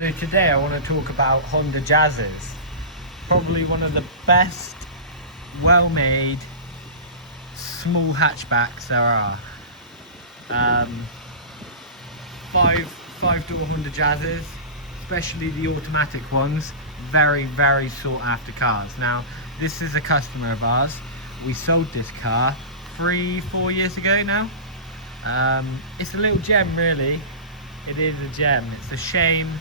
So today I want to talk about Honda Jazzes. Probably one of the best, well-made, small hatchbacks there are. Five-door Honda Jazzes, especially the automatic ones, very, very sought after cars. Now, this is a customer of ours. We sold this car 3-4 years ago now. It's a little gem, really. It is a gem. It's a shame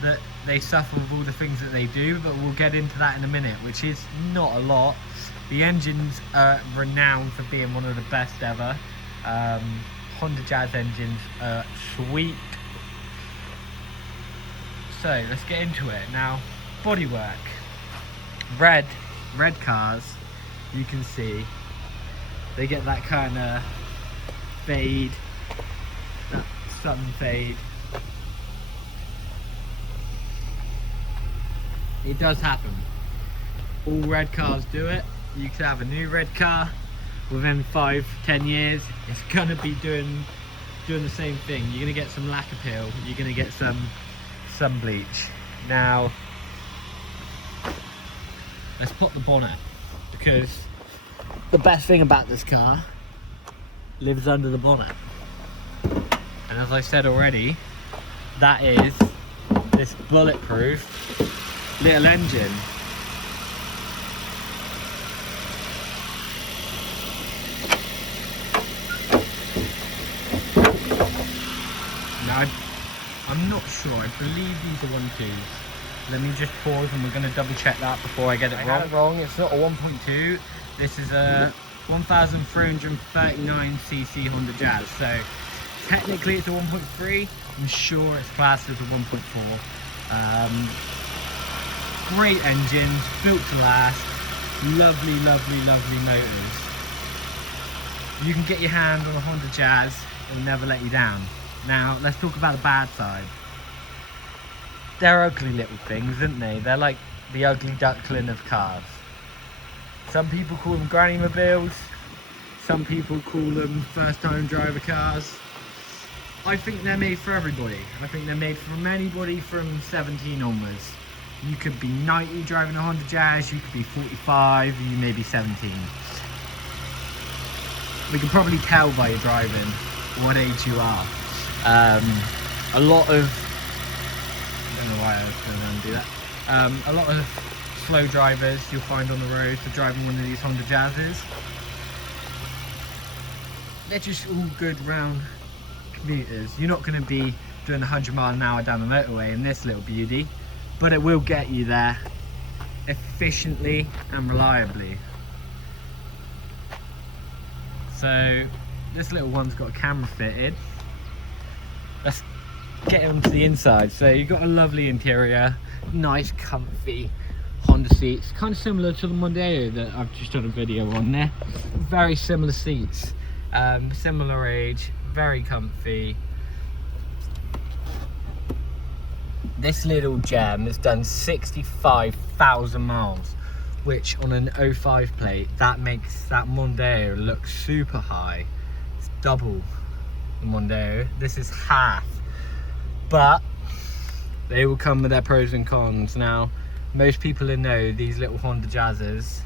that they suffer with all the things that they do, but we'll get into that in a minute, which is not a lot. The engines are renowned for being one of the best ever. Honda Jazz engines are sweet. So let's get into it. Now, bodywork. Red cars, you can see, they get that kind of fade, that sun fade. It does happen. All red cars do it. You could have a new red car within 5-10 years. It's gonna be doing the same thing. You're gonna get some lacquer peel. You're gonna get some sun bleach. Now, let's pop the bonnet, because the best thing about this car lives under the bonnet. And as I said already, that is this bulletproof little engine. Now, I'm not sure. I believe these are 1.2s. Let me just pause and we're going to double check that before I get it wrong. It's not a 1.2. This is a 1,339cc Honda Jazz. So technically it's a 1.3. I'm sure it's classed as a 1.4. Great engines, built to last. Lovely, lovely, lovely motors. You can get your hand on a Honda Jazz, it'll never let you down. Now, let's talk about the bad side. They're ugly little things, aren't they? They're like the ugly duckling of cars. Some people call them granny mobiles. Some people call them first-time driver cars. I think they're made for everybody. I think they're made from anybody from 17 onwards. You could be 90 driving a Honda Jazz, you could be 45, you may be 17. We can probably tell by your driving what age you are. A lot of, I don't know why I was going to do that. A lot of slow drivers you'll find on the road for driving one of these Honda Jazzes. They're just all good round commuters. You're not going to be doing 100 miles an hour down the motorway in this little beauty, but it will get you there efficiently and reliably. So this little one's got a camera fitted. Let's get onto the inside. So you've got a lovely interior, nice comfy Honda seats, kind of similar to the Mondeo that I've just done a video on there. Very similar seats, similar age, very comfy. This little gem has done 65,000 miles, which on an 05 plate, that makes that Mondeo look super high. It's double the Mondeo. This is half, but they will come with their pros and cons. Now, most people know these little Honda Jazzes,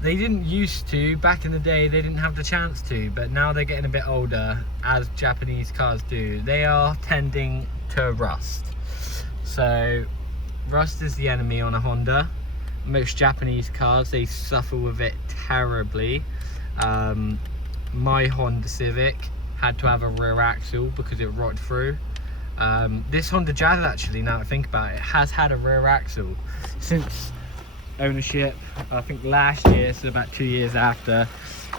they didn't used to, back in the day, they didn't have the chance to, but now they're getting a bit older, as Japanese cars do. They are tending to rust. So rust is the enemy on a Honda. Most Japanese cars, they suffer with it terribly. My Honda Civic had to have a rear axle because it rotted through. This Honda Jazz, actually, now that I think about it, has had a rear axle since ownership. I think last year, so about 2 years after,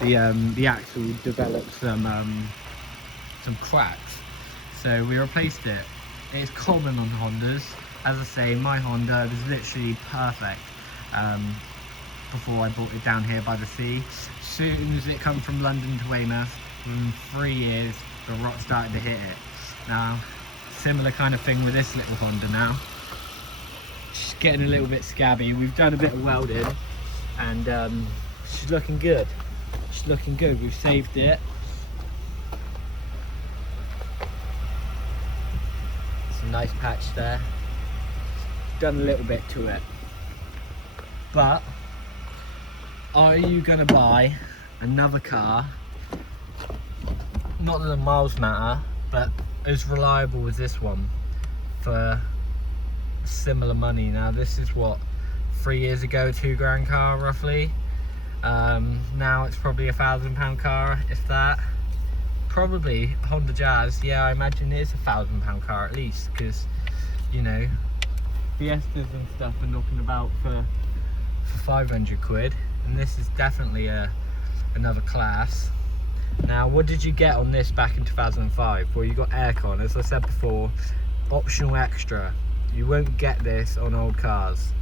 the axle developed some cracks. So we replaced it. It's common on Hondas. As I say, my Honda was literally perfect before I bought it down here by the sea. As soon as it come from London to Weymouth, within 3 years, the rot started to hit it. Now, similar kind of thing with this little Honda now. She's getting a little bit scabby. We've done a bit of welding, and she's looking good. She's looking good. We've saved it. Nice patch there. done a little bit to it. But are you gonna buy another car, not that the miles matter, but as reliable as this one for similar money? Now this is what, 3 years ago, £2 car roughly. Now it's probably £1,000 car, if that. Probably Honda Jazz, yeah, I imagine it is £1,000 car at least, because you know Fiestas and stuff are knocking about for 500 quid, and this is definitely another class. Now what did you get on this back in 2005? Well, you got aircon, as I said before, optional extra. You won't get this on old cars.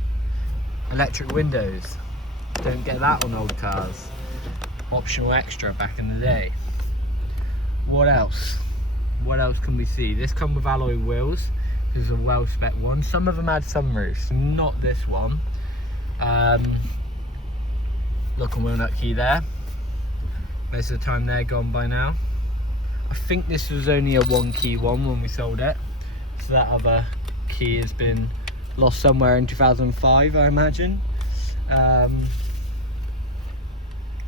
Electric windows, don't get that on old cars. Optional extra back in the day. What else? What else can we see? This come with alloy wheels. This is a well-spec one. Some of them had sunroofs, not this one. Lock and wheel nut key there. Most of the time they're gone by now. I think this was only a 1-key one when we sold it, so that other key has been lost somewhere in 2005, I imagine.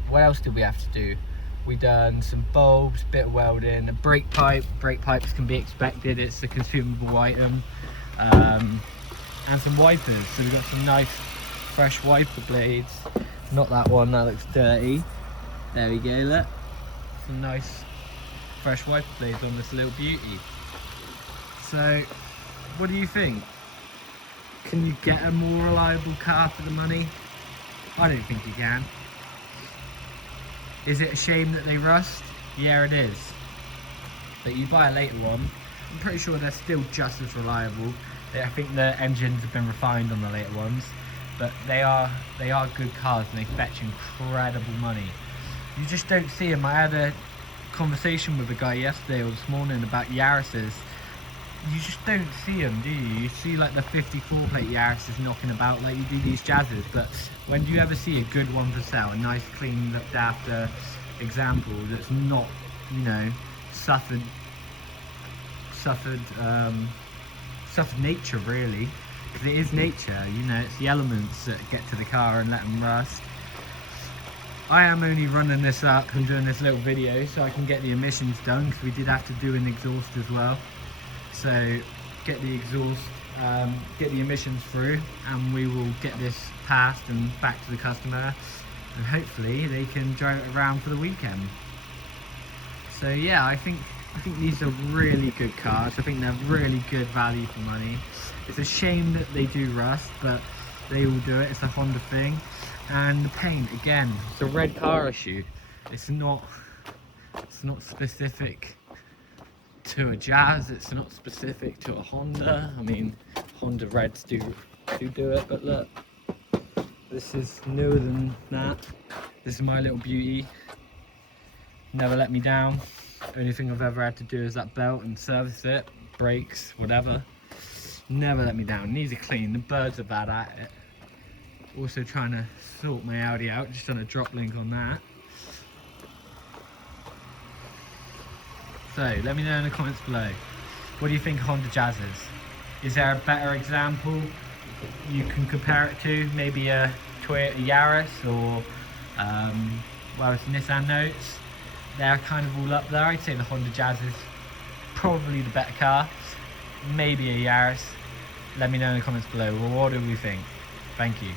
What else did we have to do? We done some bulbs, bit of welding, a brake pipe. Brake pipes can be expected, it's a consumable item. And some wipers, so we've got some nice fresh wiper blades. Not that one, that looks dirty. There we go, look. Some nice fresh wiper blades on this little beauty. So, what do you think? Can you get a more reliable car for the money? I don't think you can. Is it a shame that they rust? Yeah, it is. But you buy a later one, I'm pretty sure they're still just as reliable. I think the engines have been refined on the later ones, but they are good cars and they fetch incredible money. You just don't see them. I had a conversation with a guy yesterday or this morning about Yaris's. You just don't see them, do you? You see like the 54 plate Yaris's knocking about like you do these Jazzes, but when do you ever see a good one for sale? A nice, clean, looked after example that's not, you know, suffered nature really, because it is nature, you know, it's the elements that get to the car and let them rust. I am only running this up and doing this little video so I can get the emissions done, because we did have to do an exhaust as well. So get the exhaust, get the emissions through, and we will get this passed and back to the customer, and hopefully they can drive it around for the weekend. So yeah, I think these are really good cars. I think they're really good value for money. It's a shame that they do rust, but they all do it. It's a Honda thing. And the paint, again, it's a red car issue. It's not specific to a Jazz, it's not specific to a Honda. I mean, Honda Reds do it, but look, this is newer than that. This is my little beauty. Never let me down. Only thing I've ever had to do is that belt and service it, brakes, whatever. Never let me down. Needs a clean. The birds are bad at it. Also trying to sort my Audi out, just done a drop link on that. So let me know in the comments below, what do you think Honda Jazz is? Is there a better example you can compare it to? Maybe a Toyota Yaris or well, it's Nissan Notes. They're kind of all up there. I'd say the Honda Jazz is probably the better car. Maybe a Yaris. Let me know in the comments below. Well, what do we think? Thank you.